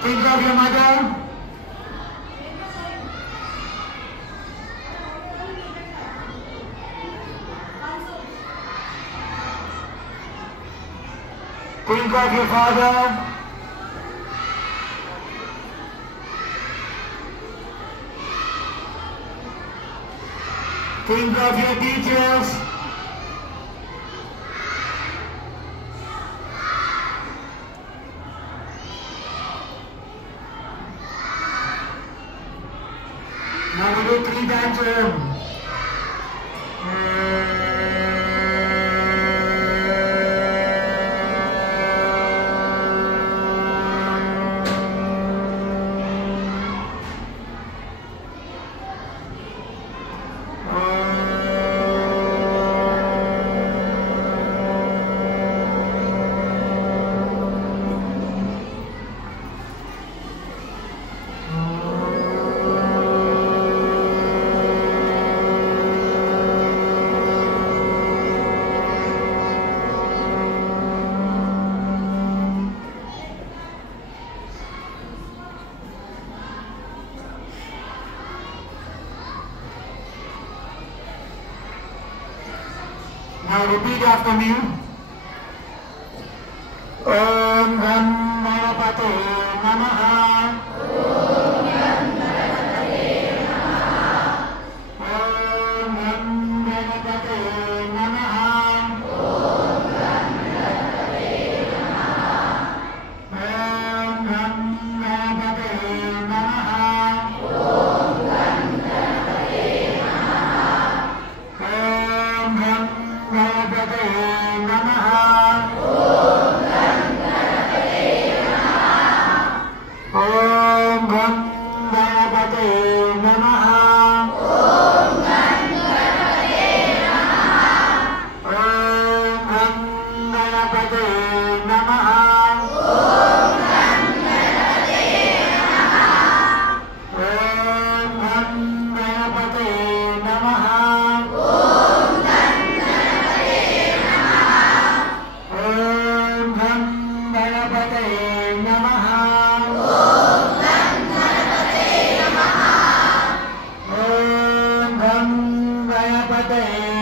Think of your mother. Think of your father. Think of your teachers. Now we do 3 times. Now repeat after me. Om Gam Ganapate Namaha. Om Gam Ganapate Namaha. Om Gam Ganapate Namaha. Om Gam Ganapate Namaha. Om Gam Ganapate Namaha. Om Gam Ganapate Namaha. Om Gam Ganapate Namaha. Om Gam Ganapate Namaha. Om Gam Ganapate Namaha. Om Gam Ganapate Namaha. Om Gam Ganapate Namaha. Om Gam Ganapate Namaha. Om Gam Ganapate Namaha. Om Gam Ganapate Namaha. Om Gam Ganapate Namaha. Om Gam Ganapate